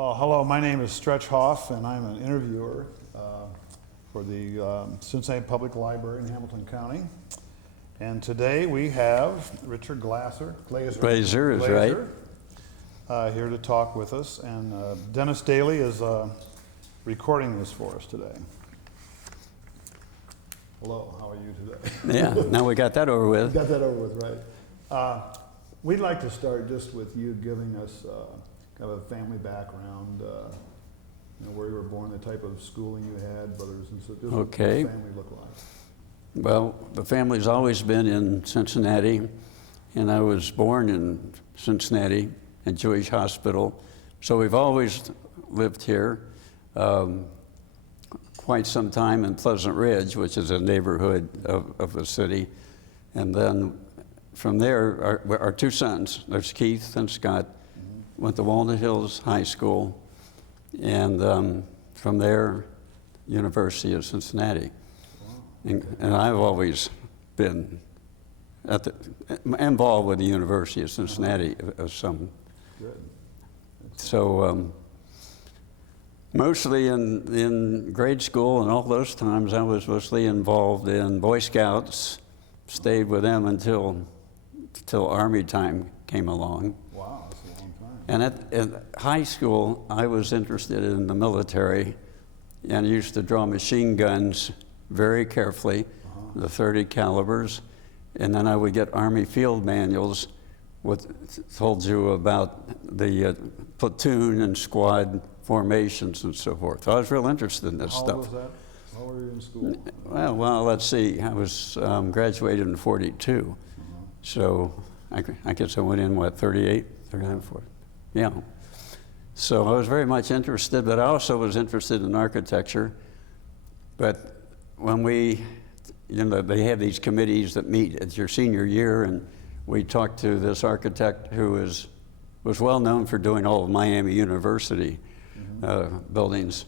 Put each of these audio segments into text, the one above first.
Hello, my name is Stretch Hoff, and I'm an interviewer for the Cincinnati Public Library in Hamilton County. And today we have Richard Glaser is right. Here to talk with us. And Dennis Daly is recording this for us today. Hello, how are you today? Yeah, now we got that over with. Got that over with, right. We'd like to start just with you giving us kind of a family background, where you were born, the type of schooling you had, brothers and sisters. Okay. What the family looked like? Well, the family's always been in Cincinnati, and I was born in Cincinnati at Jewish Hospital, so we've always lived here. Quite some time in Pleasant Ridge, which is a neighborhood of the city, and then from there, our two sons, there's Keith and Scott, went to Walnut Hills High School, and from there, University of Cincinnati. Wow. And I've always been involved with the University of Cincinnati of some. Good. So mostly in grade school and all those times, I was mostly involved in Boy Scouts, stayed with them until Army time came along. Wow, that's a long time. And at high school, I was interested in the military and used to draw machine guns very carefully, the 30 calibers, and then I would get Army field manuals which told you about the platoon and squad formations and so forth. So I was real interested in this stuff. How old was that? How old were you in school? Well, let's see. I was graduated in 42. So I guess I went in, 38, 39, 40. Yeah. So I was very much interested, but I also was interested in architecture. But when they have these committees that meet at your senior year, and we talked to this architect who was well known for doing all of Miami University buildings.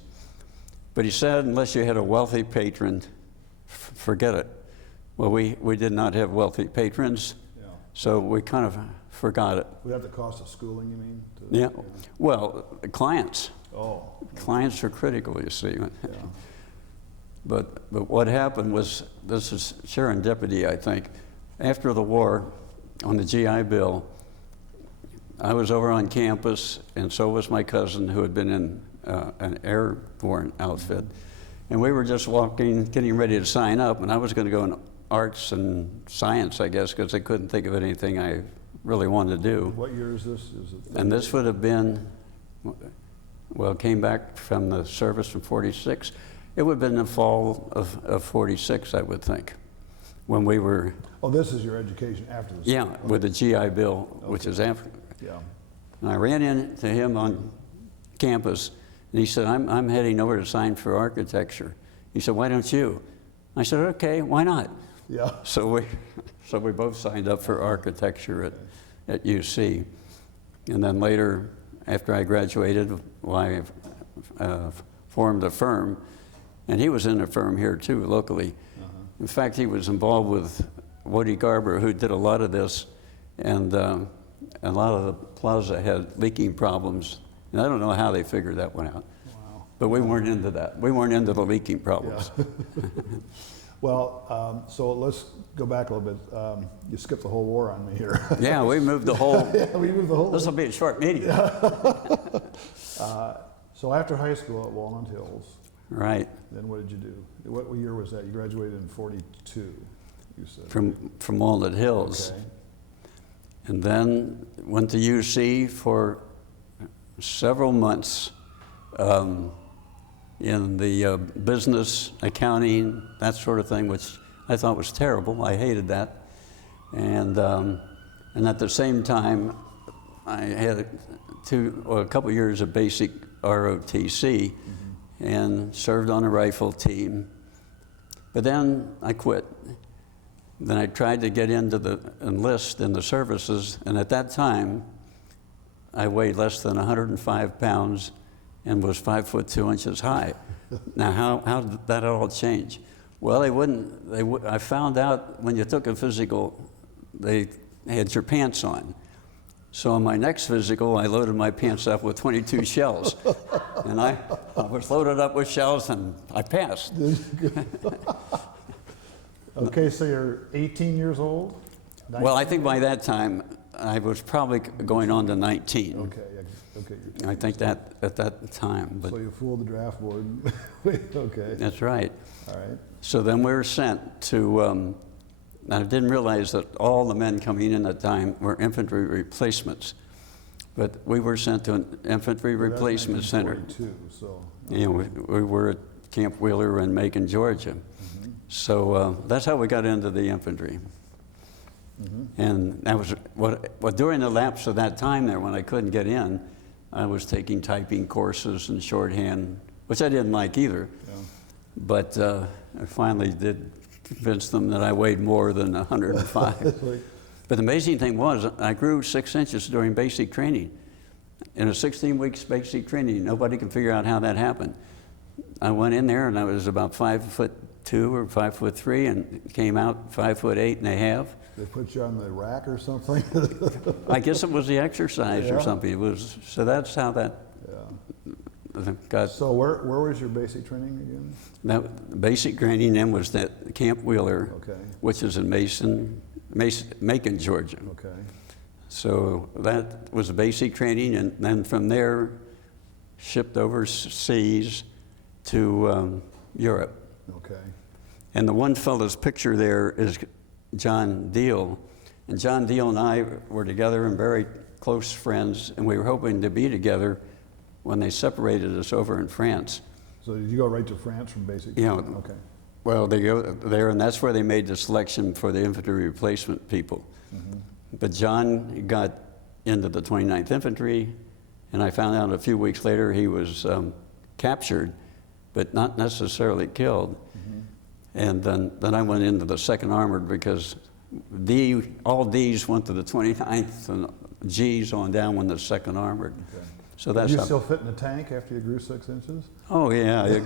But he said, unless you had a wealthy patron, forget it. Well, we did not have wealthy patrons, so we kind of forgot it. Without the cost of schooling, you mean? Yeah. Well, clients. Oh. Clients are critical, you see. Yeah. But what happened was, this is serendipity, I think. After the war, on the GI Bill, I was over on campus, and so was my cousin who had been in an airborne outfit. And we were just walking, getting ready to sign up, and I was going to go in arts and science, I guess, because I couldn't think of anything I really wanted to do. What year is this? And this would have been, well, came back from the service from 46. It would have been the fall of 46, I would think, when we were... Oh, this is your education after the... Yeah, with the GI Bill, which is after. Yeah. And I ran into him on campus, and he said, I'm heading over to sign for architecture. He said, why don't you? I said, okay, why not? Yeah. So we both signed up for architecture at UC. And then later, after I graduated, I formed a firm. And he was in a firm here too, locally. In fact, he was involved with Woody Garber, who did a lot of this. And a lot of the plaza had leaking problems. And I don't know how they figured that one out. Wow. But we weren't into that. We weren't into the leaking problems. Yeah. Well, so let's go back a little bit. You skipped the whole war on me here. Yeah, we moved the whole. Yeah, we moved the whole. This will be a short meeting. Yeah. So after high school at Walnut Hills. Right. Then what did you do? What year was that? You graduated in 42, you said. From Walnut Hills. Okay. And then went to UC for several months in the business, accounting, that sort of thing, which I thought was terrible. I hated that. And at the same time, I had a couple years of basic ROTC and served on a rifle team. But then I quit. Then I tried to get into the enlist in the services, and at that time, I weighed less than 105 pounds and was 5 foot 2 inches high. Now, how did that all change? Well, I found out when you took a physical, they had your pants on. So on my next physical, I loaded my pants up with 22 shells. And I was loaded up with shells, and I passed. Okay, so you're 18 years old? Well, I think by that time, I was probably going on to 19. Okay, okay. I think that at that time. But So you fooled the draft board. Okay, that's right. all right. So then we were sent to, I didn't realize that all the men coming in at the time were infantry replacements. But we were sent to an infantry replacement center. 1942, so. You know, we were at Camp Wheeler in Macon, Georgia. So that's how we got into the infantry. And that was what during the lapse of that time there, when I couldn't get in, I was taking typing courses and shorthand, which I didn't like either. Yeah. But I finally did convince them that I weighed more than 105. But the amazing thing was, I grew 6 inches during basic training. In a 16 weeks basic training, nobody can figure out how that happened. I went in there and I was about 5'2" or 5'3", and came out 5'8½". They put you on the rack or something? I guess it was the exercise or Yeah. something. It was, so that's how that Yeah. got. So where was your basic training again? That basic training then was at Camp Wheeler, Okay. which is in Macon, Georgia. Okay. So that was the basic training, and then from there, shipped overseas to Europe. Okay. And the one fellow's picture there is John Deal. And John Deal and I were together and very close friends, and we were hoping to be together when they separated us over in France. So did you go right to France from basic Yeah. training? Okay. Well, they go there, and that's where they made the selection for the infantry replacement people. But John got into the 29th Infantry, and I found out a few weeks later he was captured, but not necessarily killed. And then I went into the 2nd Armored because all D's went to the 29th, and G's on down went to the 2nd Armored. Okay. So Did that's you how, still fit in the tank after you grew 6 inches? oh yeah,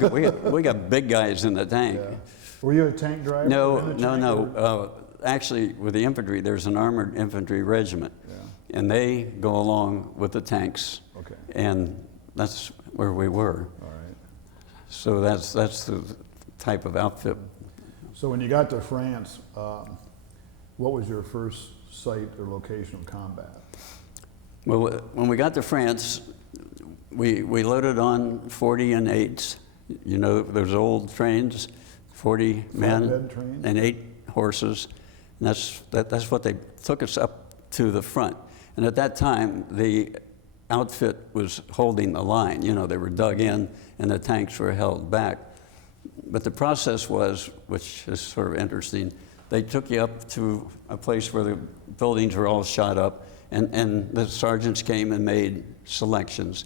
we got big guys in the tank. Yeah. Were you a tank driver? No, in the no, tank, or- no. Actually, with the infantry, there's an armored infantry regiment, Yeah. and they go along with the tanks, Okay. and that's where we were. All right. So that's the type of outfit. So when you got to France, what was your first site or location of combat? Well, when we got to France, we loaded on 40 and 8s. You know, those old trains, 40 men Flatbed trains? and 8 horses. And that's what they took us up to the front. And at that time, the outfit was holding the line. You know, they were dug in and the tanks were held back. But the process was, which is sort of interesting, they took you up to a place where the buildings were all shot up, and the sergeants came and made selections.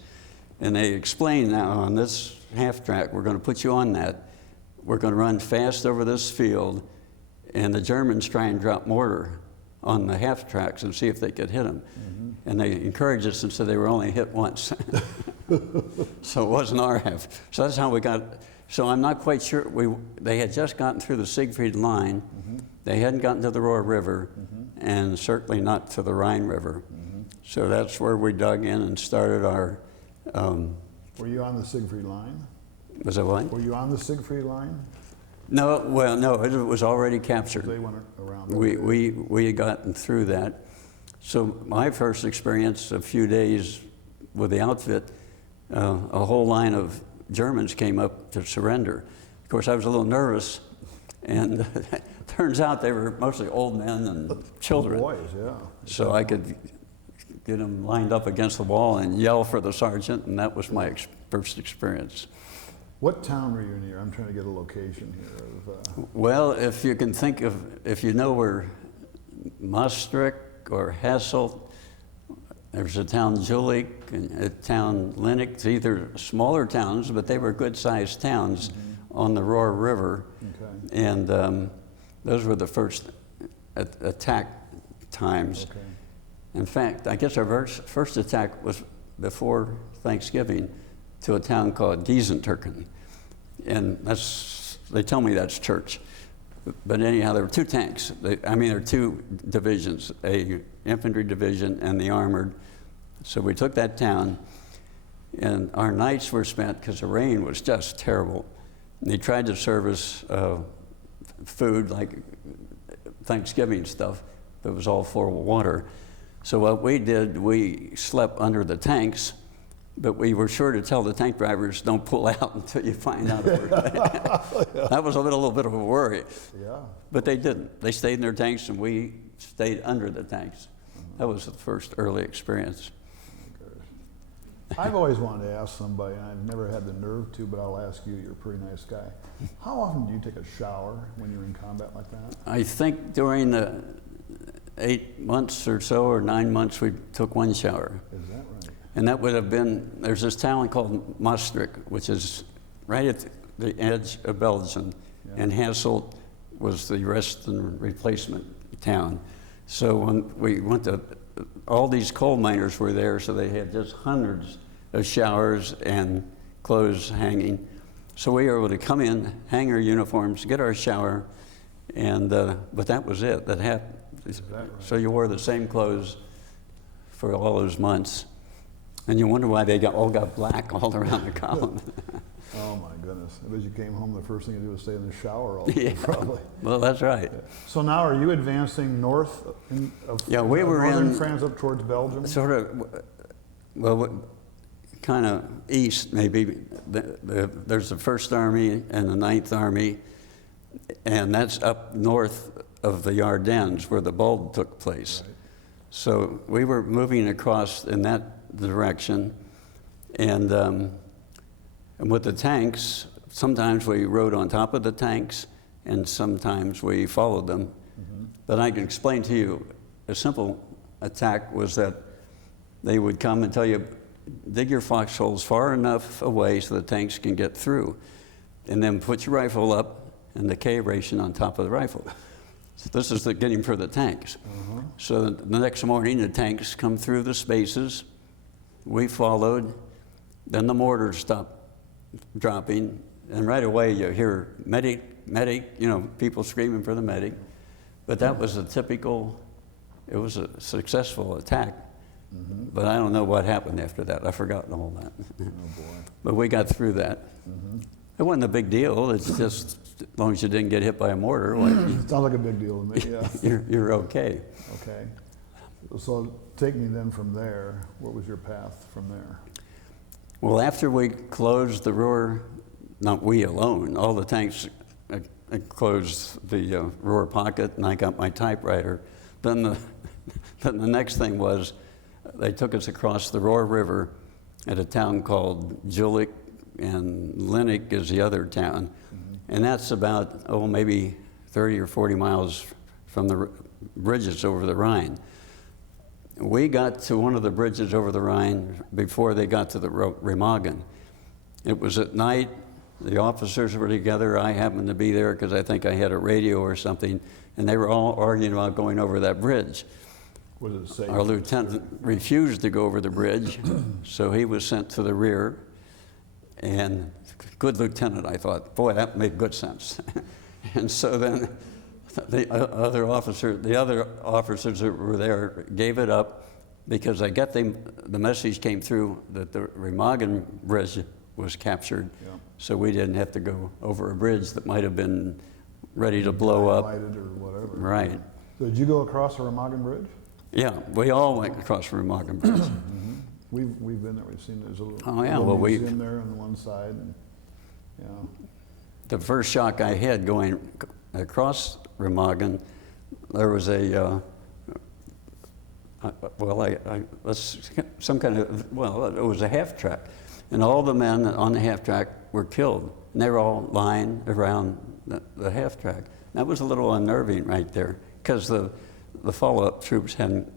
And they explained, now on this half track, we're going to put you on that. We're going to run fast over this field, and the Germans try and drop mortar on the half tracks and see if they could hit them. And they encouraged us and said they were only hit once. So it wasn't our half. So that's how we got. So I'm not quite sure. They had just gotten through the Siegfried Line. They hadn't gotten to the Rohr River, and certainly not to the Rhine River. So that's where we dug in and started our. Were you on the Siegfried Line? Was that what? Were you on the Siegfried Line? No, well, no, it was already captured. They went around. We had gotten through that. So my first experience, a few days with the outfit, a whole line of Germans came up to surrender. Of course, I was a little nervous, and turns out they were mostly old men and children. Boys, yeah. So I could get them lined up against the wall and yell for the sergeant, and that was my first experience. What town were you near? I'm trying to get a location here. Well, if you can think of, if you know where Maastricht or Hasselt, there's a town Jülich and a town Linux, either smaller towns, but they were good-sized towns on the Rohr River. Okay. And those were the first attack times. Okay. In fact, I guess our first attack was before Thanksgiving to a town called Giesenturken. And they tell me that's church. But anyhow, there were two tanks. There were two divisions, a infantry division and the armored. So we took that town, and our nights were spent, because the rain was just terrible. And they tried to serve us food, like Thanksgiving stuff, that was all full of water. So what we did, we slept under the tanks, but we were sure to tell the tank drivers, don't pull out until you find out if we're That was a little bit of a worry. Yeah. But they didn't. They stayed in their tanks, and we stayed under the tanks. That was the first early experience. I've always wanted to ask somebody, and I've never had the nerve to, but I'll ask you, you're a pretty nice guy. How often do you take a shower when you're in combat like that? I think during the 8 months or so, or 9 months, we took one shower. Is that right? And that would have been, there's this town called Maastricht, which is right at the edge of Belgium, Yeah. and Hasselt was the rest and replacement town. So when we went to, all these coal miners were there, so they had just hundreds of showers and clothes hanging. So we were able to come in, hang our uniforms, get our shower, and but that was it. That happened. Is that right? So you wore the same clothes for all those months. And you wonder why they all got black all around the column. Oh my goodness. I bet you came home, the first thing you do was stay in the shower all day, Yeah. probably. Well, that's right. So now are you advancing north Yeah, we were northern in France up towards Belgium? sort of, well, kind of east maybe. There's the 1st Army and the 9th Army, and that's up north of the Ardennes where the Bulge took place. Right. So we were moving across in that direction, and with the tanks, sometimes we rode on top of the tanks, and sometimes we followed them. Mm-hmm. But I can explain to you, a simple attack was that they would come and tell you, dig your foxholes far enough away so the tanks can get through, and then put your rifle up and the K ration on top of the rifle. So this is the getting for the tanks. Uh-huh. So the next morning, the tanks come through the spaces. We followed. Then the mortars stopped dropping, and right away you hear medic, people screaming for the medic. But that was it was a successful attack. Mm-hmm. But I don't know what happened after that. I've forgotten all that. Oh boy. But we got through that. Mm-hmm. It wasn't a big deal. It's just, as long as you didn't get hit by a mortar, Sounds like a big deal to me, yeah. you're okay. Okay. So take me then from there. What was your path from there? Well, after we closed the Ruhr, not we alone, all the tanks closed the Ruhr pocket, and I got my typewriter. Then the next thing was, they took us across the Ruhr River at a town called Jülich, and Linnick is the other town. Mm-hmm. And that's about, maybe 30 or 40 miles from the bridges over the Rhine. We got to one of the bridges over the Rhine before they got to the Remagen. It was at night, the officers were together, I happened to be there because I think I had a radio or something, and they were all arguing about going over that bridge. Was it safe? Our lieutenant refused to go over the bridge, so he was sent to the rear. And good lieutenant, I thought, boy, that made good sense. And so then the other officers that were there gave it up because I get the message came through that the Remagen bridge was captured. Yeah. So we didn't have to go over a bridge that might have been ready to blow up. Lighted or whatever. Right. So did you go across the Remagen Bridge? Yeah, we all went across the Remagen bridge. Mm-hmm. We've been there. We've seen there's a little, Oh, yeah, little well, museum there on one side. And, The first shock I had going across Remagen, there was it was a half track, and all the men on the half track were killed, and they were all lying around the half track. That was a little unnerving right there, because the follow-up troops hadn't,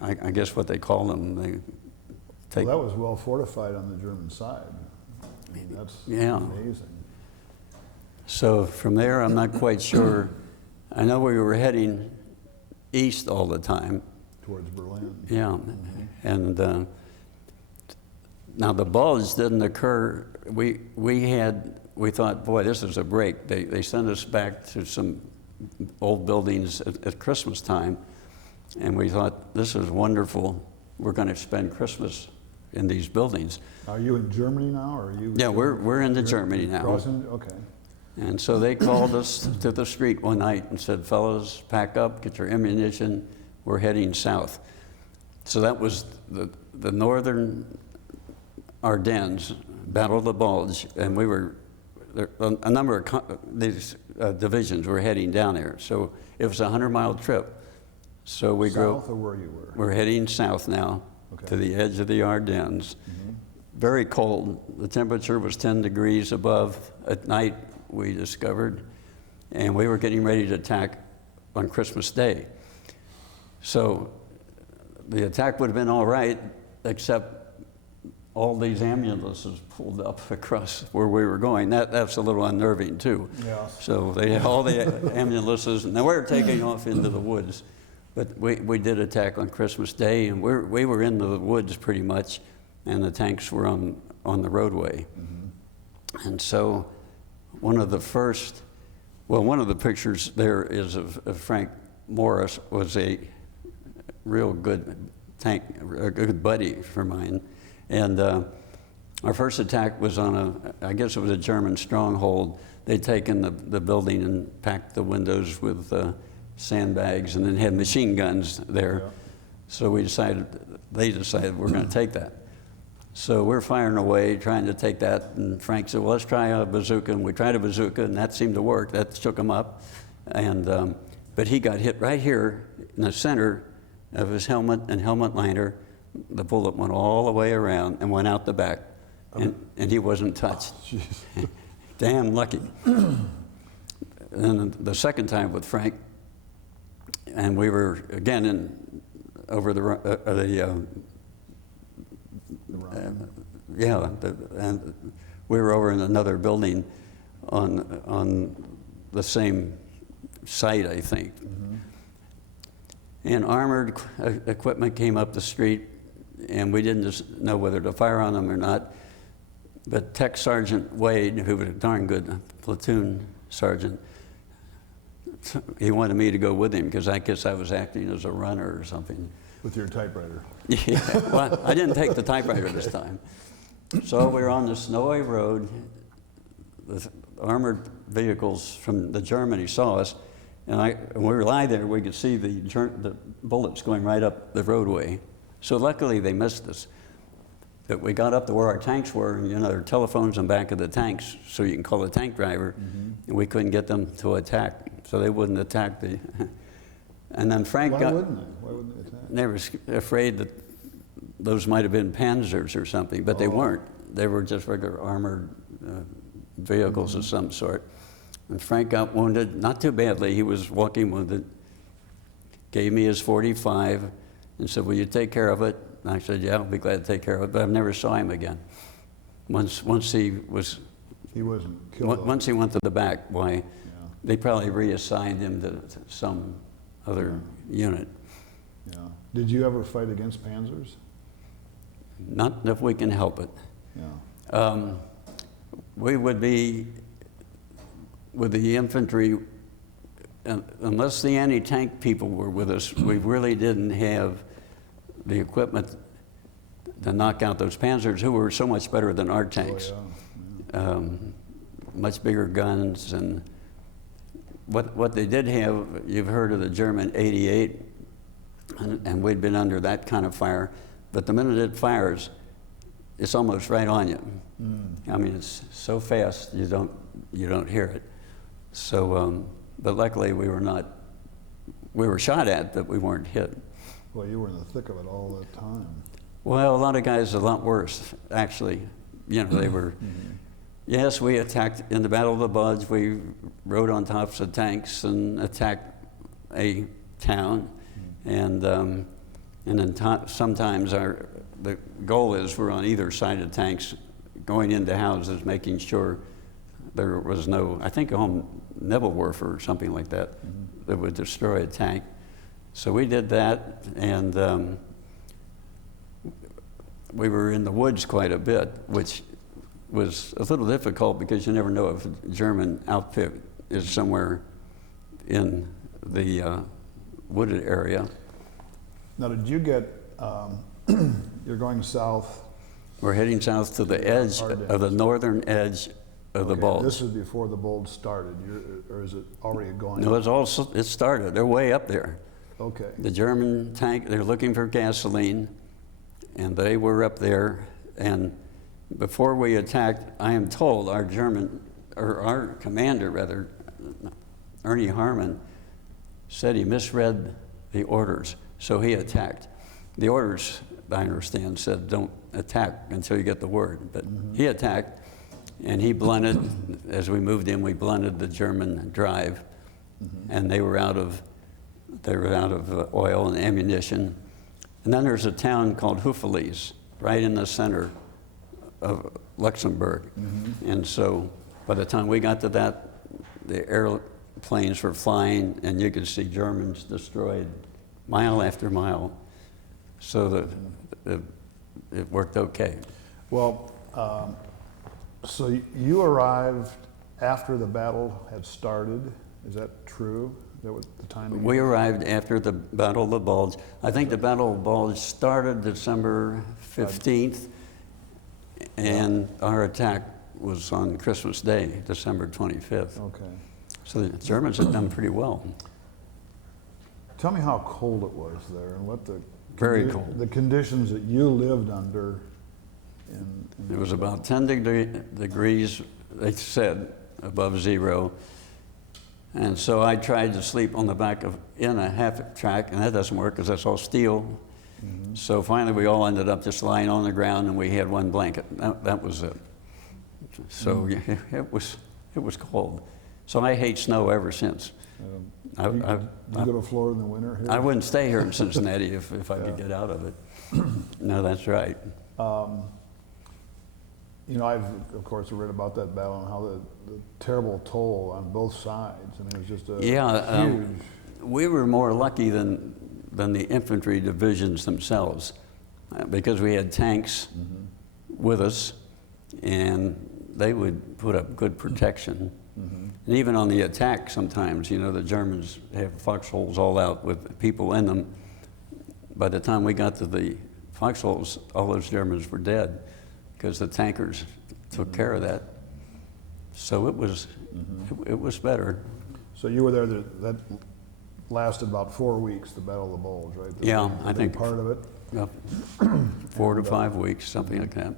I guess what they call them, well, that was well fortified on the German side. I mean, that's amazing. So from there, I'm not quite sure. I know we were heading east all the time. Towards Berlin. Yeah, and Now the bulge didn't occur. We thought, boy, this is a break. They sent us back to some old buildings at Christmas time, and we thought, this is wonderful. We're going to spend Christmas in these buildings. Are you in Germany now, or are you? Yeah, we're into Germany now. Okay. And so they called us to the street one night and said, fellas, pack up, get your ammunition, we're heading south. So that was the northern Ardennes, Battle of the Bulge, and we were, a number of these divisions were heading down there. So it was a 100-mile trip. So we South or where you were? We're heading south now, okay, to the edge of the Ardennes. Mm-hmm. Very cold. The temperature was 10 degrees above at night, we discovered, and we were getting ready to attack on Christmas Day. So the attack would have been all right, except all these ambulances pulled up across where we were going. That's a little unnerving too. Yeah. So they had all the ambulances, and they were taking off into the woods. But we did attack on Christmas Day, and we were in the woods pretty much, and the tanks were on the roadway. Mm-hmm. And so one of the pictures there is of Frank Morris, was a real good tank, a good buddy for mine. And our first attack was on I guess it was a German stronghold. They'd taken the building and packed the windows with sandbags, and then had machine guns there. Yeah. So they decided we're going to take that. So we're firing away, trying to take that, and Frank said, well, let's try a bazooka, and we tried a bazooka, and that seemed to work. That shook him up. And but he got hit right here in the center of his helmet and helmet liner. The bullet went all the way around and went out the back, and he wasn't touched. Oh, damn lucky. And the second time with Frank, and we were again and we were over in another building on the same site, I think. Mm-hmm. And armored equipment came up the street, and we didn't just know whether to fire on them or not. But Tech Sergeant Wade, who was a darn good platoon sergeant, he wanted me to go with him because I guess I was acting as a runner or something. With your typewriter. Yeah, well, I didn't take the typewriter this time. So we were on the snowy road. The armored vehicles from the Germany saw us, and when we were lying there, we could see the bullets going right up the roadway. So luckily they missed us. But we got up to where our tanks were, and there are telephones in back of the tanks, so you can call the tank driver, mm-hmm. and we couldn't get them to attack. So they wouldn't attack the... And then Frank Why wouldn't they attack? They were afraid that those might have been Panzers or something, but they weren't. They were just regular armored vehicles mm-hmm. of some sort. And Frank got wounded, not too badly. He was walking wounded, gave me his .45 and said, will you take care of it? And I said, yeah, I'll be glad to take care of it, but I never saw him again. Once he was... He wasn't killed. Once he went to the back, why, they probably reassigned him to some other unit. Yeah. Did you ever fight against Panzers? Not if we can help it. Yeah. We would be with the infantry, unless the anti-tank people were with us, we really didn't have the equipment to knock out those Panzers, who were so much better than our tanks. Oh, yeah. Much bigger guns, and what they did have, you've heard of the German 88, and we'd been under that kind of fire, but the minute it fires, it's almost right on you. Mm. I mean, it's so fast you don't hear it. So, but luckily we were shot at, but we weren't hit. Well, you were in the thick of it all the time. Well, a lot of guys a lot worse, actually. They were. Mm-hmm. Yes, we attacked in the Battle of the Bulge. We rode on tops of tanks and attacked a town, mm-hmm. and then sometimes the goal is we're on either side of tanks, going into houses, making sure there was no, I think, a home Nebelwerfer or something like that, mm-hmm. that would destroy a tank. So we did that, and we were in the woods quite a bit, which was a little difficult because you never know if a German outfit is somewhere in the wooded area. Now, did you get, you're going south? We're heading south to the edge of the northern edge of the bulge. This is before the bulge started, or is it already going? No, it started. They're way up there. Okay. The German tank, they're looking for gasoline, and they were up there. And before we attacked, I am told our commander, rather, Ernie Harmon, said he misread the orders, so he attacked. The orders, I understand, said don't attack until you get the word, but he attacked, and he blunted. As we moved in, we blunted the German drive, and they were out of oil and ammunition. And then there's a town called Houffalize, right in the center of Luxembourg. And so by the time we got to that, the airplanes were flying, and you could see Germans destroyed mile after mile. So it worked okay. Well, so you arrived after the battle had started. Is that true? That was the timing? We arrived after the Battle of the Bulge. I think the Battle of the Bulge started December 15th, and our attack was on Christmas Day, December 25th. Okay. So the Germans had done pretty well. Tell me how cold it was there and what Very cold. The conditions that you lived under. It was about 10 degrees, they said, above zero. And so I tried to sleep on the back in a half track, and that doesn't work because that's all steel. So finally we all ended up just lying on the ground, and we had one blanket. That was it. So it was cold. So I hate snow ever since. Do you go to Florida in the winter here? I wouldn't stay here in Cincinnati if I could get out of it. No, that's right. You know, I've, of course, read about that battle and how the terrible toll on both sides. I mean, it was just a huge... We were more lucky than the infantry divisions themselves because we had tanks with us, and they would put up good protection. And even on the attack sometimes, you know, the Germans have foxholes all out with people in them. By the time we got to the foxholes, all those Germans were dead because the tankers took care of that. So it was better. So you were there, that lasted about 4 weeks, the Battle of the Bulge, right? I think part of it. 4 to 5 weeks, something like that.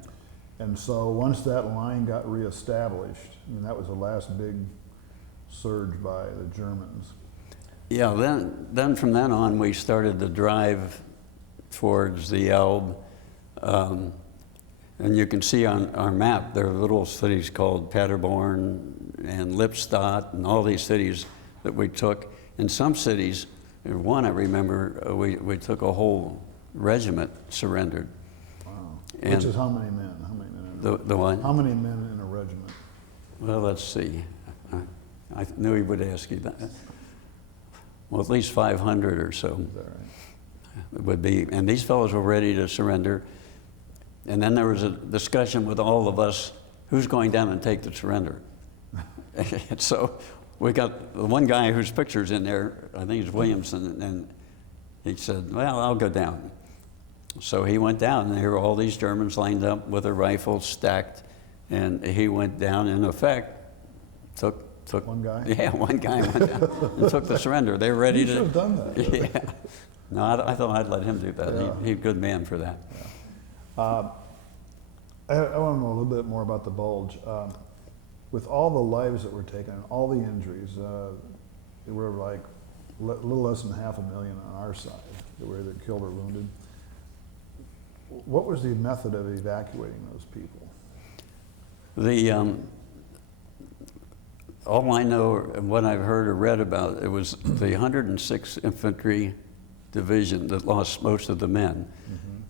And so once that line got reestablished, I mean, that was the last big surge by the Germans. Yeah, then from then on, we started to drive towards the Elbe. And you can see on our map, there are little cities called Paderborn and Lippstadt and all these cities that we took. In some cities, one I remember, we took a whole regiment surrendered. Wow. Which is how many men? How many men in a The what? How many men in a regiment? Well, let's see. I knew he would ask you that. Well, at least 500 or so. Is that right? It would be, and these fellows were ready to surrender. And then there was a discussion with all of us, who's going down and take the surrender? And so we got the one guy whose picture's in there, I think it's Williamson, and he said, well, I'll go down. So he went down, and there were all these Germans lined up with their rifles stacked, and he went down, in effect, took one guy? Yeah, one guy went down and took the surrender. They were ready you to... should have done that. Yeah. No, I thought I'd let him do that. Yeah. He's a good man for that. Yeah. I want to know a little bit more about the Bulge. With all the lives that were taken, all the injuries, there were like a little less than 500,000 on our side that were either killed or wounded. What was the method of evacuating those people? All I know and what I've heard or read about, it was the 106th Infantry Division that lost most of the men.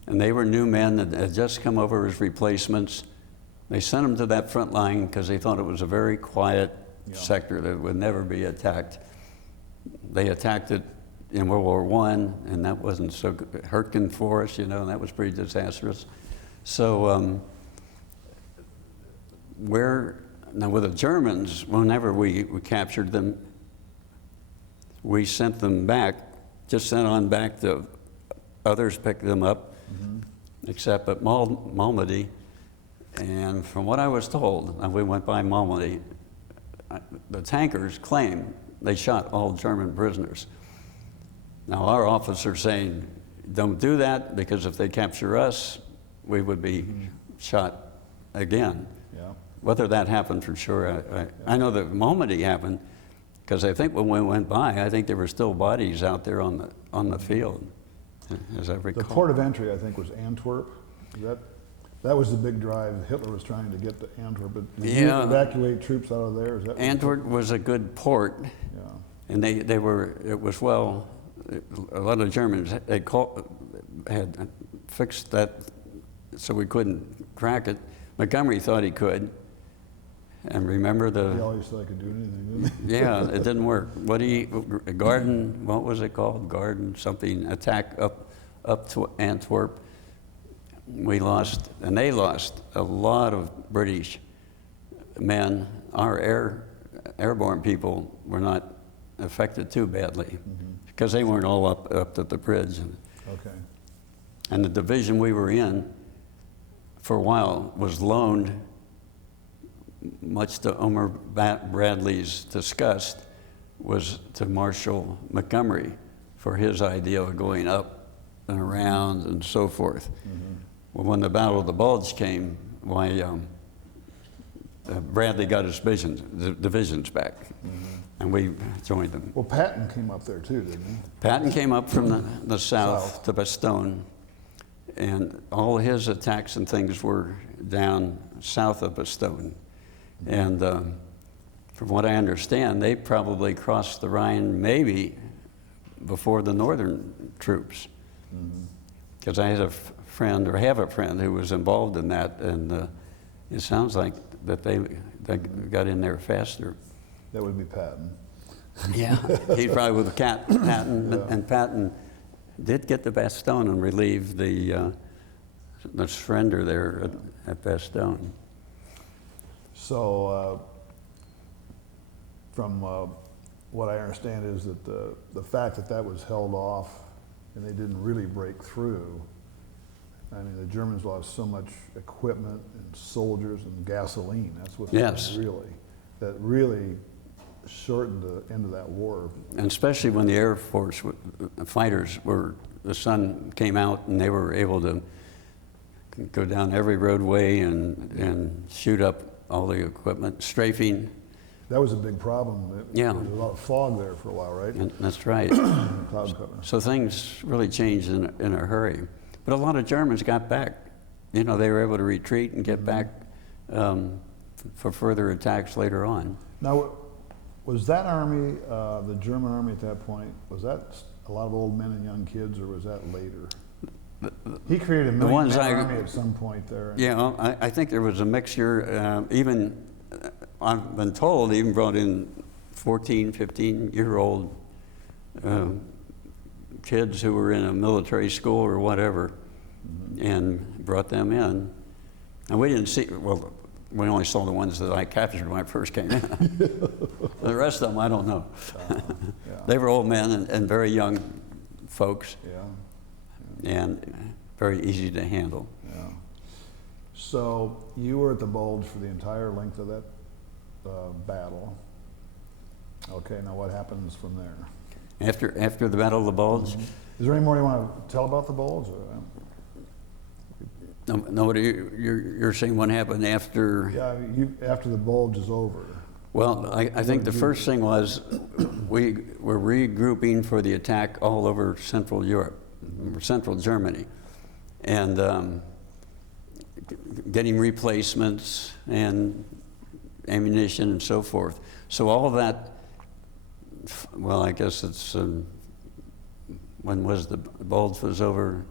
And they were new men that had just come over as replacements. They sent them to that front line because they thought it was a very quiet sector that would never be attacked. They attacked it in World War I, and that wasn't so good. Hurtgen Forest, you know, and that was pretty disastrous. So now with the Germans, whenever we captured them, we sent them back, just sent on back to others picked them up, except at Malmedy. And from what I was told, and we went by Malmedy, the tankers claim they shot all German prisoners. Now our officers saying, don't do that, because if they capture us, we would be shot again. Yeah. Whether that happened for sure, I know that Malmedy happened, because I think when we went by, I think there were still bodies out there on the field, as I recall. The port of entry, I think, was Antwerp. That was the big drive. Hitler was trying to get to Antwerp, but did you evacuate troops out of there? Is that Antwerp was a good port, and it was well. A lot of Germans had fixed that so we couldn't crack it. Montgomery thought he could, and remember He always thought he could do anything, didn't he? Yeah, it didn't work. What was it called? Garden something, attack up to Antwerp. We lost, and they lost a lot of British men. Our airborne people were not affected too badly, because they weren't all up to the bridge. Okay. And the division we were in for a while was loaned, much to Omar Bradley's disgust, was to Marshal Montgomery for his idea of going up and around and so forth. Well, when the Battle of the Bulge came, Bradley got his divisions back, and we joined them. Well, Patton came up there too, didn't he? Patton came up from the south to Bastogne, and all his attacks and things were down south of Bastogne. And from what I understand, they probably crossed the Rhine maybe before the northern troops. Because I had a friend, or have a friend, who was involved in that, and it sounds like that they got in there faster. That would be Patton. Yeah, he's probably with Patton, and Patton did get to Bastogne and relieve the surrender there at Bastogne. So, from what I understand is that the fact that was held off and they didn't really break through, I mean, the Germans lost so much equipment and soldiers and gasoline. That's what that really shortened the end of that war. And especially when the Air Force fighters the sun came out and they were able to go down every roadway and shoot up all the equipment, strafing. That was a big problem. Yeah. There was a lot of fog there for a while, right? And that's right. Cloud cover. So things really changed in a hurry. But a lot of Germans got back. You know, they were able to retreat and get back for further attacks later on. Now, was that army, the German army at that point, was that a lot of old men and young kids, or was that later? He created a million-man army at some point there. Yeah, I think there was a mixture. Even, I've been told, even brought in 14, 15-year-old kids who were in a military school or whatever, and brought them in. And we didn't see, well, we only saw the ones that I captured when I first came in. The rest of them, I don't know. Yeah. They were old men and very young folks, and very easy to handle. Yeah. So you were at the Bulge for the entire length of that battle. Okay, now what happens from there? After the Battle of the Bulge? Is there any more you want to tell about the Bulge? No, you're saying what happened after? Yeah, after the Bulge is over. Well, I think the first thing was we were regrouping for the attack all over Central Europe, Central Germany, and getting replacements and ammunition and so forth. So all of that, well, I guess it's, when was the Bulge was over?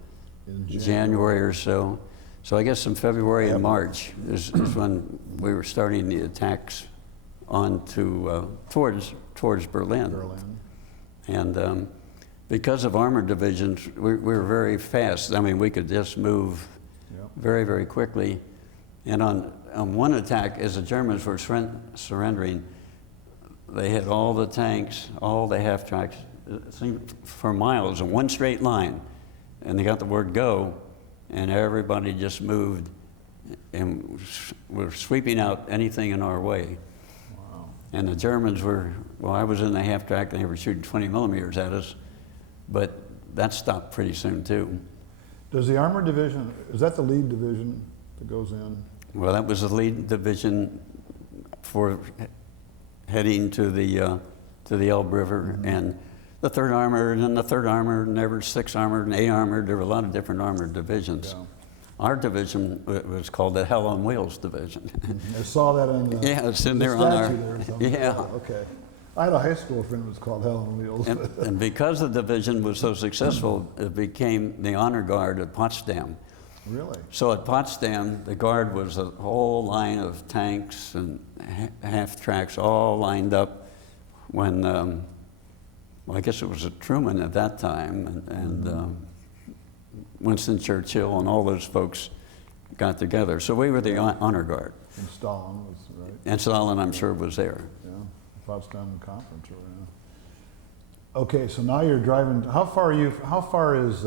In January or so. So I guess in February and March is when we were starting the attacks on to towards Berlin. And because of armored divisions, we were very fast. I mean, we could just move very, very quickly. And on one attack, as the Germans were surrendering, they had all the tanks, all the half-tracks, for miles in one straight line. And they got the word go, and everybody just moved and were sweeping out anything in our way. Wow. And the Germans were, well, I was in the half-track, they were shooting 20 millimeters at us, but that stopped pretty soon too. Does the armored division, is that the lead division that goes in? Well, that was the lead division for heading to the Elbe River, and the 3rd Armored, and the 3rd Armored, and there were 6 Armored and 8 Armored. There were a lot of different armored divisions. Yeah. Our division was called the Hell on Wheels division. I saw that in the, Yeah, it's in the there on our, statue there or something. yeah. Okay. I had a high school friend who was called Hell on Wheels. And because the division was so successful, it became the honor guard at Potsdam. Really? So at Potsdam, the guard was a whole line of tanks and half-tracks all lined up when, well, I guess it was Truman at that time, and Winston Churchill and all those folks got together. So we were the honor guard. And Stalin was, right? And Stalin, I'm sure, was there. Yeah, Potsdam Conference, yeah. Okay, so now you're driving, how far is,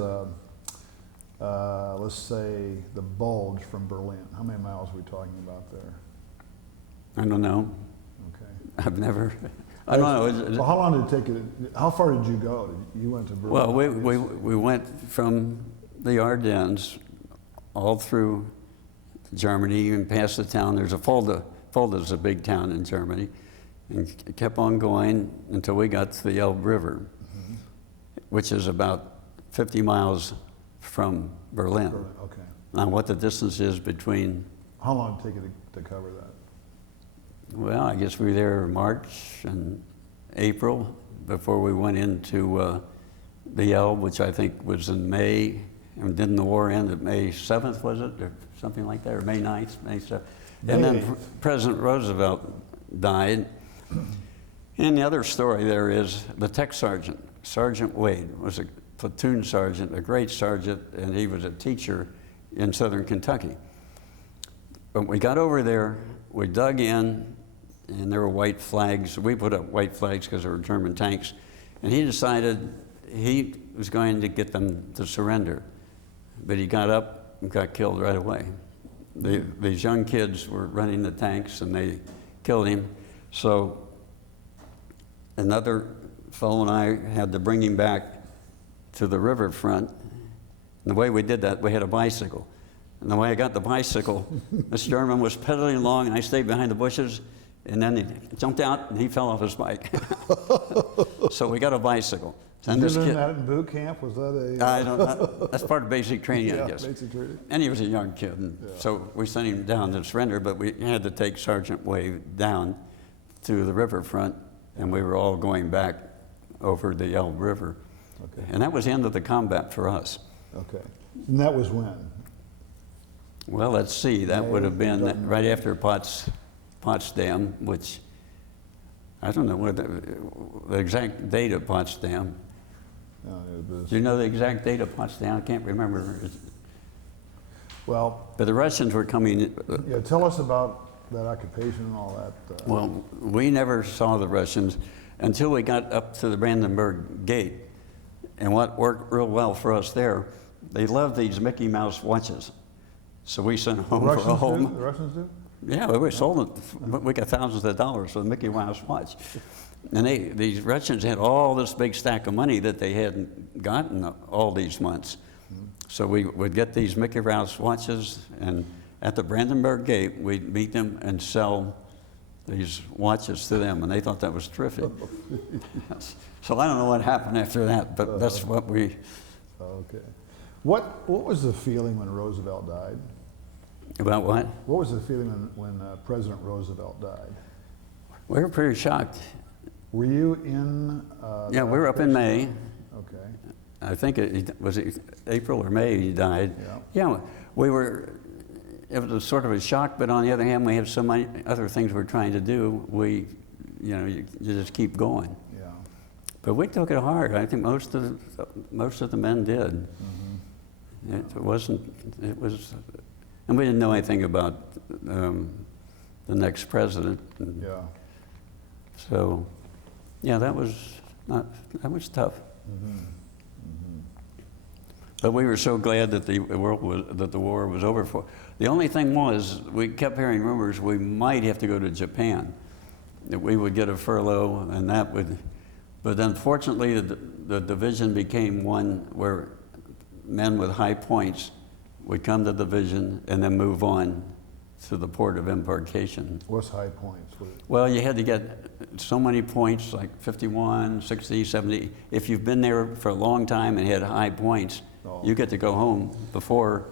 let's say, the Bulge from Berlin? How many miles are we talking about there? I don't know. Okay. I've never, I don't know. Well, how long did it take you, how far did you go? You went to Berlin? Well, we went from the Ardennes all through Germany and past the town. There's a Fulda. Fulda's a big town in Germany. And kept on going until we got to the Elbe River, which is about 50 miles from Berlin. Okay. Now, what the distance is between... How long did it take you to cover that? Well, I guess we were there March and April before we went into the Elbe, which I think was in May. And didn't the war end at May 7th, was it? Or something like that, or May 9th, May 7th. And then President Roosevelt died. And the other story there is the tech sergeant, Sergeant Wade, was a platoon sergeant, a great sergeant, and he was a teacher in southern Kentucky. But we got over there, we dug in, and there were white flags. We put up white flags because there were German tanks. And he decided he was going to get them to surrender. But he got up and got killed right away. These young kids were running the tanks, and they killed him. So another fellow and I had to bring him back to the riverfront. And the way we did that, we had a bicycle. And the way I got the bicycle, this German was pedaling along, and I stayed behind the bushes, and then he jumped out, and he fell off his bike. So we got a bicycle. Did you learn that in boot camp? Was that a... I don't know. That's part of basic training, yeah, I guess. Basic training. And he was a young kid, and so we sent him down to surrender, but we had to take Sergeant Wade down to the riverfront, and we were all going back over the Elbe River. Okay. And that was the end of the combat for us. Okay. And that was when? Well, let's see. That would have been right after Potsdam, which I don't know what the exact date of Potsdam. Do you know the exact date of Potsdam? I can't remember. Well, but the Russians were coming. Yeah, tell us about that occupation and all that. Well, we never saw the Russians until we got up to the Brandenburg Gate. And what worked real well for us there, they loved these Mickey Mouse watches. So we sent home for a whole month. The Russians do? Yeah, we sold it. We got thousands of dollars for the Mickey Mouse watch. And these Russians had all this big stack of money that they hadn't gotten all these months. So we would get these Mickey Mouse watches, and at the Brandenburg Gate, we'd meet them and sell these watches to them, and they thought that was terrific. So I don't know what happened after that, but that's what we... Okay. What was the feeling when Roosevelt died? About what? What was the feeling when President Roosevelt died? We were pretty shocked. Were you in? Yeah, we were up in May. Okay. I think was April or May he died. Yeah, we were. It was sort of a shock, but on the other hand, we have so many other things we're trying to do. You just keep going. Yeah. But we took it hard. I think most of the men did. Mm-hmm. It was And we didn't know anything about the next president. And Yeah. so, yeah, that was tough. But we were so glad that the war was over for. The only thing was, we kept hearing rumors we might have to go to Japan, that we would get a furlough, and that would. But unfortunately, the division became one where men with high points would come to the division and then move on to the port of embarkation. What's high points? Well, you had to get so many points, like 51, 60, 70. If you've been there for a long time and had high points, you get to go home before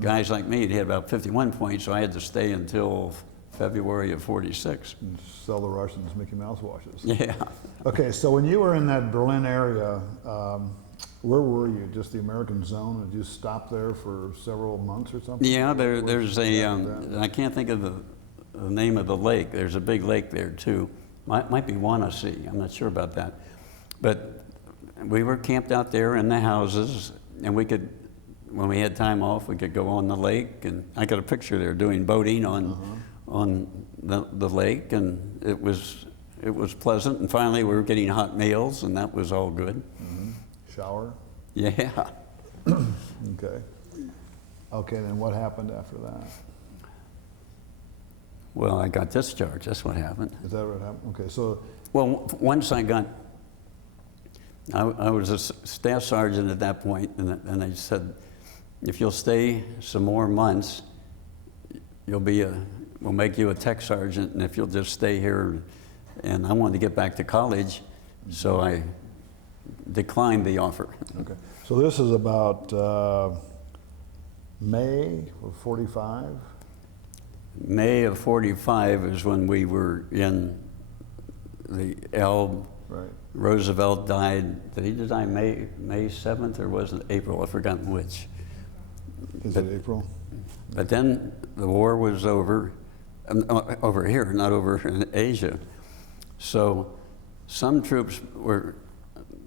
guys like me had about 51 points, so I had to stay until February of 46. And sell the Russians Mickey Mouse watches. Yeah. Okay, so when you were in that Berlin area, where were you? Just the American zone? Did you stop there for several months or something? Yeah, there's I can't think of the name of the lake. There's a big lake there too. Might be Wannsee, I'm not sure about that. But we were camped out there in the houses, and we could, when we had time off, we could go on the lake, and I got a picture there doing boating on the lake, and it was pleasant, and finally we were getting hot meals, and that was all good. Shower? Yeah. Okay. Okay, then what happened after that? Well, I got discharged, that's what happened. Is that what happened? Okay, so. Well, once I was a staff sergeant at that point, and they said, if you'll stay some more months, we'll make you a tech sergeant, and if you'll just stay here. And I wanted to get back to college, so I declined the offer. Okay, so this is about May of 45? May of 45 is when we were in the Elbe. Right. Roosevelt died. Did he die May 7th, or was it April? I've forgotten which. Is it April? But then the war was over here, not over in Asia. So some troops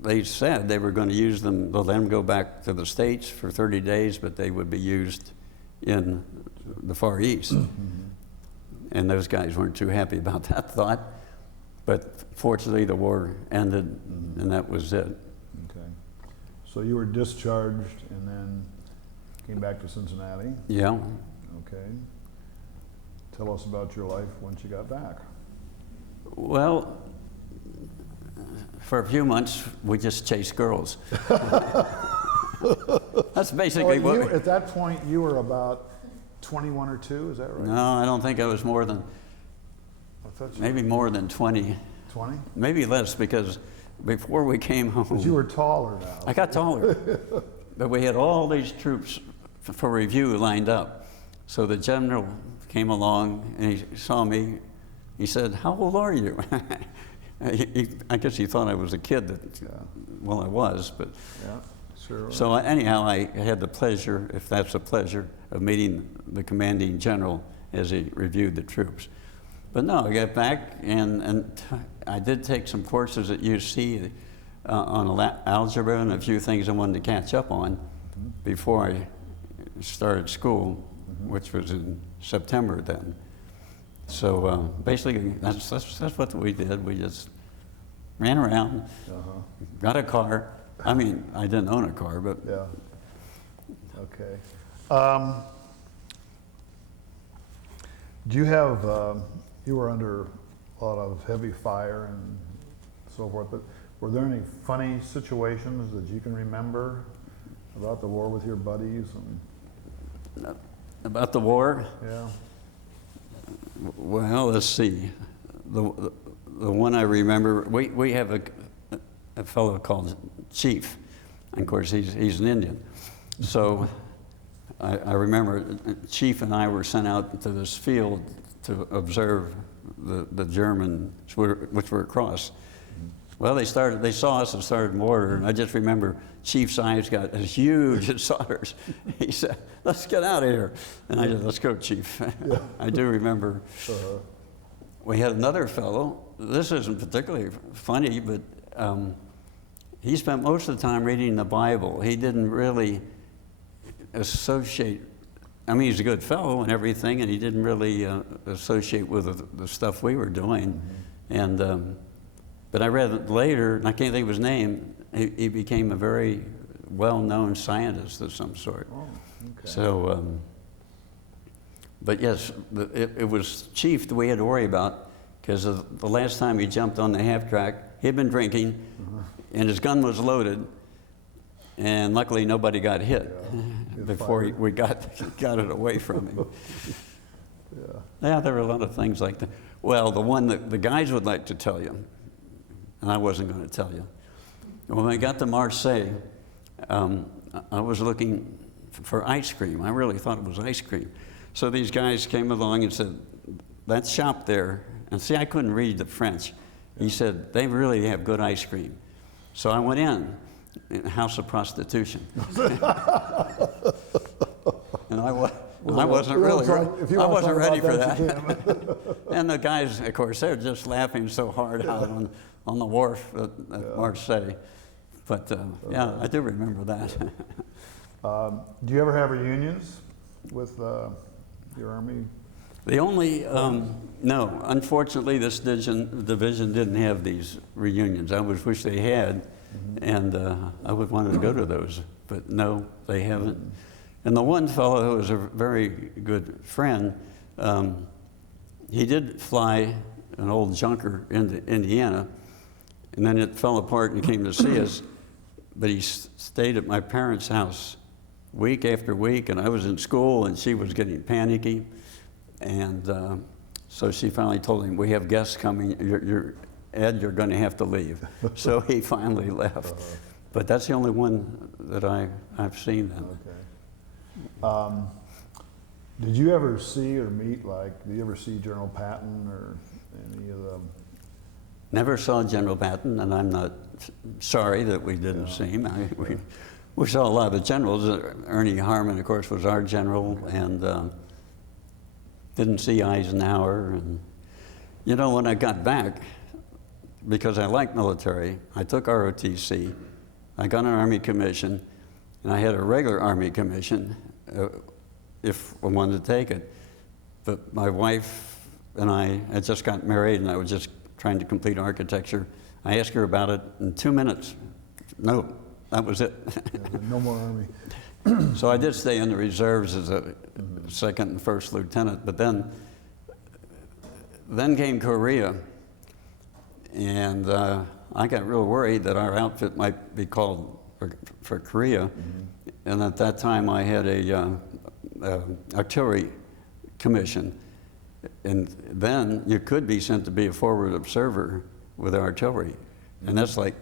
they said they were going to use them, they'll let them go back to the States for 30 days, but they would be used in the Far East. And those guys weren't too happy about that thought. But fortunately, the war ended, and that was it. Okay. So you were discharged and then came back to Cincinnati? Yeah. Okay. Tell us about your life once you got back. Well, for a few months, we just chased girls. That's basically what. At that point, you were about 21 or 2, is that right? No, I don't think I was more than. Maybe more than 20. 20? Maybe less, because before we came home. Because you were taller now. I got taller. But we had all these troops for review lined up. So the general came along and he saw me. He said, "How old are you?" I guess he thought I was a kid. Well, I was, but. Yeah, sure. So anyhow, I had the pleasure, if that's a pleasure, of meeting the commanding general as he reviewed the troops. But no, I got back, and I did take some courses at UC on algebra and a few things I wanted to catch up on before I started school, which was in September then. So basically, that's what we did. We just ran around, got a car. I mean, I didn't own a car, but. Yeah. Okay. Do you have, you were under a lot of heavy fire and so forth, but were there any funny situations that you can remember about the war with your buddies? And, about the war? yeah. Well, let's see. The one I remember, we have a fellow called Chief, and of course he's an Indian. So I remember Chief and I were sent out to this field to observe the Germans, which were across. Well, they saw us and started mortar, and I just remember Chief's eyes got as huge as saucers. He said, "Let's get out of here." And I said, "Let's go, Chief." Yeah. I do remember. We had another fellow, this isn't particularly funny, but he spent most of the time reading the Bible. He didn't really associate I mean, he's a good fellow and everything, and he didn't really associate with the stuff we were doing. And but I read it later, and I can't think of his name. He became a very well-known scientist of some sort. Oh, okay. So, but yes, it was Chief that we had to worry about, because the last time he jumped on the half track, he'd been drinking, and his gun was loaded, and luckily nobody got hit before we got it away from him. Yeah, there were a lot of things like that. Well, the one that the guys would like to tell you, and I wasn't going to tell you. When I got to Marseille, I was looking for ice cream. I really thought it was ice cream. So these guys came along and said, that shop there, and see, I couldn't read the French. He said, they really have good ice cream. So I went in house of prostitution. And I wasn't really, I wasn't ready for that. And the guys, of course, they're just laughing so hard out on the wharf at Marseille. But yeah, I do remember that. Do you ever have reunions with your Army? The only, no, unfortunately, this division didn't have these reunions. I would wish they had, and I would want to go to those, but no, they haven't. And the one fellow who was a very good friend, he did fly an old junker into Indiana, and then it fell apart and he came to see us, but he stayed at my parents' house week after week, and I was in school, and she was getting panicky. And so she finally told him, we have guests coming, Ed, you're going to have to leave. So he finally left. But that's the only one that I've seen then. Okay. Did you ever see or meet, did you ever see General Patton or any of them? Never saw General Patton, and I'm not sorry that we didn't see him. We saw a lot of the generals. Ernie Harmon, of course, was our general, and didn't see Eisenhower. And you know, when I got back, because I liked military, I took ROTC, I got an Army commission, and I had a regular Army commission if I wanted to take it. But my wife and I had just got married, and I was just trying to complete architecture. I asked her about it in 2 minutes. No, that was it. No more Army. So I did stay in the reserves as a second and first lieutenant, but then came Korea, and I got real worried that our outfit might be called for Korea, and at that time I had a artillery commission, and then you could be sent to be a forward observer with artillery, and that's like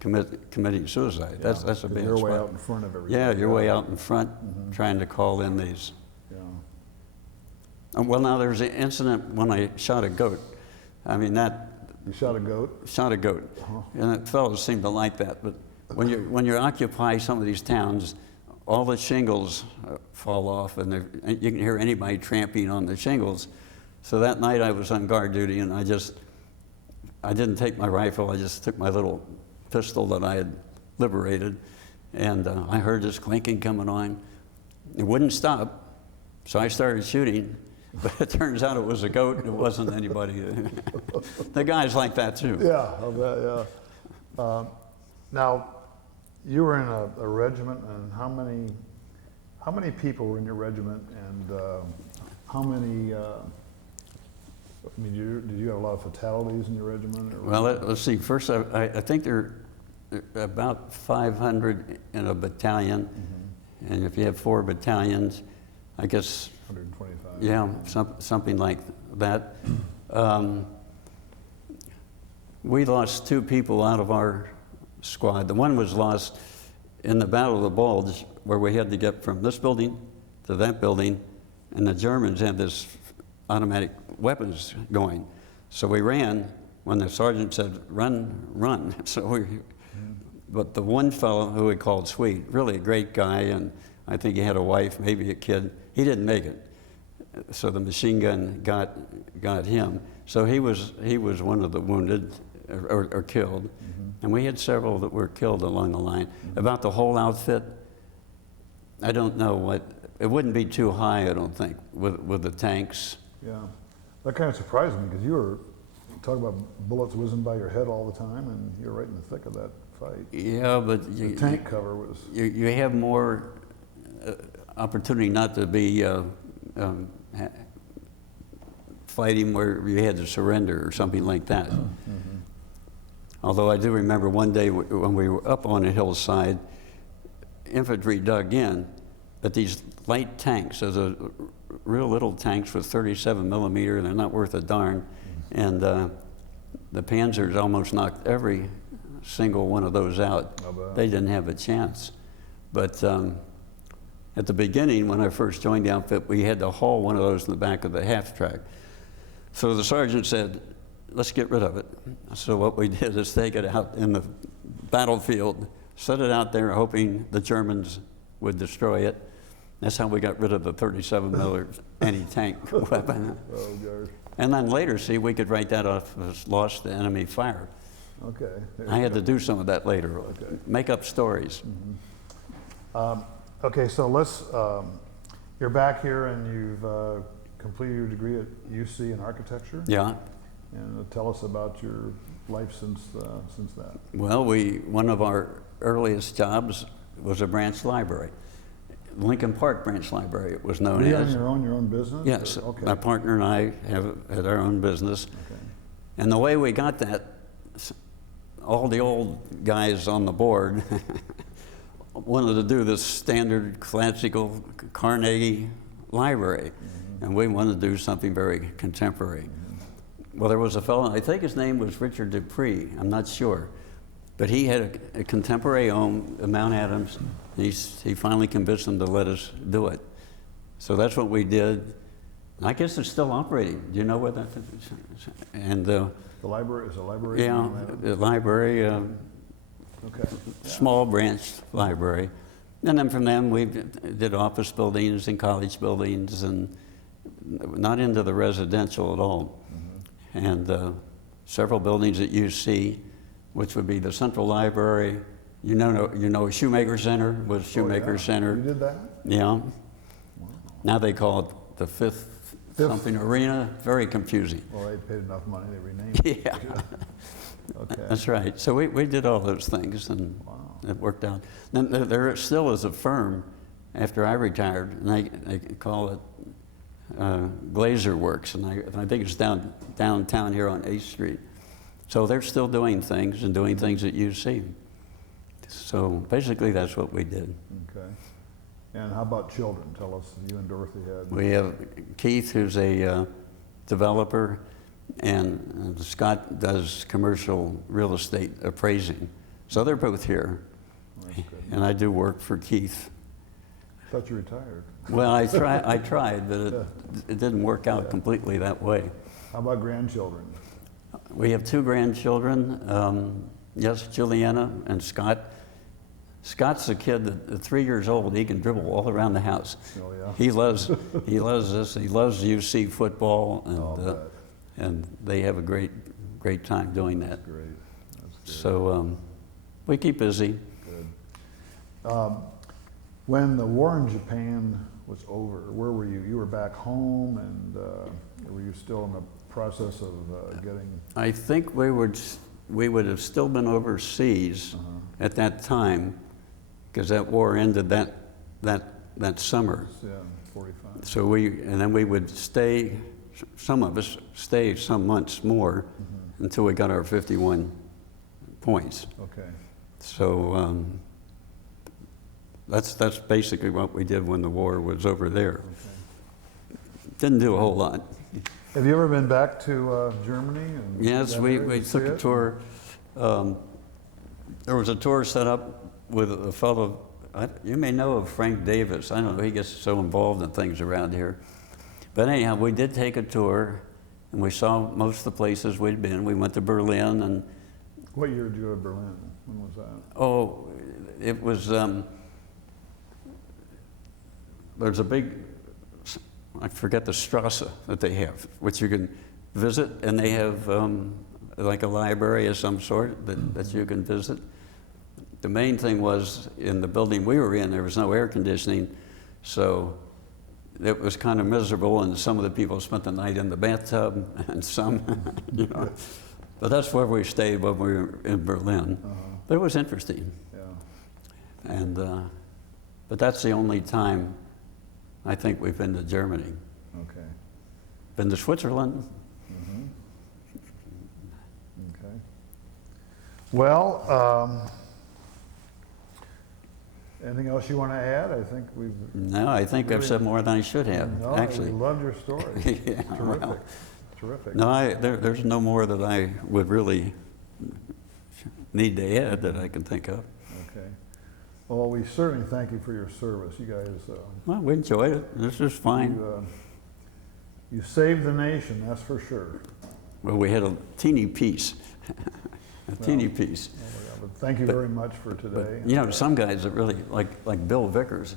committing suicide. Yeah, That's a bad You're spot. way out in front of everything. Yeah, you're way out in front trying to call in these. Yeah. Well, now there's an incident when I shot a goat. I mean, that. You shot a goat? Shot a goat. And the fellows seem to like that. But when you occupy some of these towns, all the shingles fall off, and you can hear anybody tramping on the shingles. So that night I was on guard duty, and I didn't take my rifle. I just took my little pistol that I had liberated, and I heard this clinking coming on. It wouldn't stop, so I started shooting, but it turns out it was a goat, and it wasn't anybody. The guys like that too. Yeah, I'll bet, yeah. Now, you were in a regiment, and how many people were in your regiment, and how many, I mean, did you have a lot of fatalities in your regiment? Or well, let's see. First, I think there are about 500 in a battalion, and if you have 4 battalions, I guess 125. Yeah, something like that. We lost 2 people out of our squad. The one was lost in the Battle of the Bulge, where we had to get from this building to that building, and the Germans had this automatic weapons going. So we ran when the sergeant said, run, run. So but the one fellow who we called Sweet, really a great guy, and I think he had a wife, maybe a kid, he didn't make it. So the machine gun got him. So he was one of the wounded or killed. And we had several that were killed along the line. About the whole outfit, I don't know what it wouldn't be too high, I don't think, with the tanks. Yeah. That kind of surprised me because you were talking about bullets whizzing by your head all the time, and you're right in the thick of that fight. Yeah, but The tank cover was. you have more opportunity not to be fighting where you had to surrender or something like that. Mm-hmm. Although I do remember one day when we were up on a hillside, infantry dug in, but these light tanks, so the real little tanks with 37 millimeter, they're not worth a darn, and the Panzers almost knocked every single one of those out. They didn't have a chance. But at the beginning, when I first joined the outfit, we had to haul one of those in the back of the half track. So the sergeant said, let's get rid of it. So what we did is take it out in the battlefield, set it out there hoping the Germans would destroy it. That's how we got rid of the 37 millimeter anti-tank weapon. Oh, gosh. And then later, see, we could write that off as lost to enemy fire. Okay. I had to do some of that later, Okay. make up stories. Okay, so let's, you're back here and you've completed your degree at UC in architecture. Yeah. And tell us about your life since that. Well, one of our earliest jobs was a branch library. Lincoln Park Branch Library, it was known Were you as. on your own business? Yes, Or? Okay. my partner and I had our own business. Okay. And the way we got that, all the old guys on the board wanted to do this standard classical Carnegie library. Mm-hmm. And we wanted to do something very contemporary. Mm-hmm. Well, there was a fellow, I think his name was Richard Dupree, I'm not sure. But he had a contemporary home in Mount Adams. He finally convinced them to let us do it. So that's what we did. I guess it's still operating. Do you know where that is? And The library is a library? yeah, the library, Okay. Yeah. small branch library. And then from them, we did office buildings and college buildings, and not into the residential at all. Mm-hmm. And several buildings at UC, which would be the Central Library. You know, Shoemaker Center was Shoemaker Oh, yeah. Center. You did that? Yeah. Wow. Now they call it the Fifth something arena. Very confusing. Well, they paid enough money, they renamed it. Yeah. Okay. That's right. So we did all those things, and Wow. it worked out. Then there still is a firm after I retired, and they call it Glaser Works, and I think it's downtown here on 8th Street. So they're still doing things and doing things at UC. So basically, that's what we did. Okay. And how about children? Tell us, you and Dorothy had. We have Keith, who's a developer, and Scott does commercial real estate appraising. So they're both here. That's good. And I do work for Keith. I thought you retired. Well, I tried, but it didn't work out completely that way. How about grandchildren? We have 2 grandchildren, yes, Juliana and Scott. Scott's a kid at 3 years old. He can dribble all around the house. Oh, yeah? He loves this. He loves UC football, I'll bet. and they have a great time doing that. That's great. That's good. So we keep busy. Good. When the war in Japan was over, where were you? You were back home, and were you still in the process of getting? I think we would have still been overseas at that time, because that war ended that summer. Yeah, 45. So then we would stay. Some of us stay some months more until we got our 51 points. Okay. So that's basically what we did when the war was over there. Okay. Didn't do a whole lot. Have you ever been back to Germany? And Yes, that we area to took see a it? tour. There was a tour set up with a fellow, you may know of Frank Davis. I don't know, he gets so involved in things around here. But anyhow, we did take a tour, and we saw most of the places we'd been. We went to Berlin, and What year did you go to Berlin? When was that? oh, it was, there's a big, I forget the Strasse that they have, which you can visit, and they have like a library of some sort that you can visit. The main thing was, in the building we were in, there was no air conditioning, so it was kind of miserable, and some of the people spent the night in the bathtub, and some, you know. But that's where we stayed when we were in Berlin. But it was interesting. Yeah. And, but that's the only time I think we've been to Germany. Okay. Been to Switzerland. Okay. Well, anything else you want to add? I think we've... No, I think I've said more than I should have, No, actually. we loved your story. Yeah, Terrific. well, Terrific. no, there's no more that I would really need to add that I can think of. Okay. Well, we certainly thank you for your service. You guys, Well, we enjoyed it. This is fine. you saved the nation, that's for sure. Well, we had a teeny piece, teeny piece. Oh, yeah, but thank you very much for today. But, you know, some guys that really, like Bill Vickers,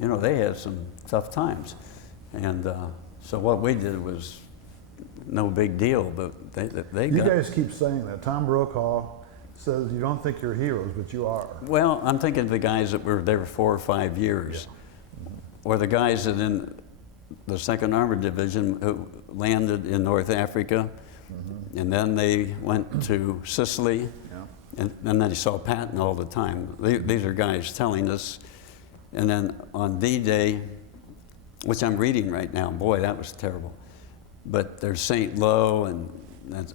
you know, they had some tough times. And so what we did was no big deal, but they You got... guys keep saying that. Tom Brokaw says you don't think you're heroes, but you are. Well, I'm thinking of the guys that were there 4 or 5 years, or the guys that in the 2nd Armored Division who landed in North Africa, and then they went to Sicily, and then they saw Patton all the time. These are guys telling us. And then on D-Day, which I'm reading right now, boy, that was terrible. But there's St. Lo and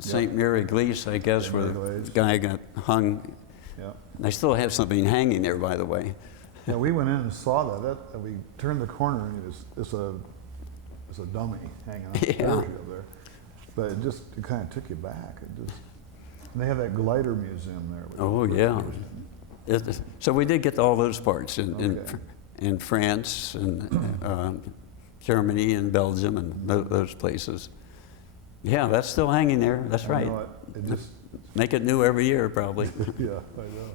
St. Mary Glaser, I guess, where the guy got hung. Yeah. They still have something hanging there, by the way. Yeah, we went in and saw that. We turned the corner and it's a dummy hanging on the parachute up there. But it kind of took you back. And they have that glider museum there. Oh, yeah. So we did get all those parts in France and Germany and Belgium and those places. Yeah, that's still hanging there. That's right. It just, Make it new every year, probably. yeah, I know.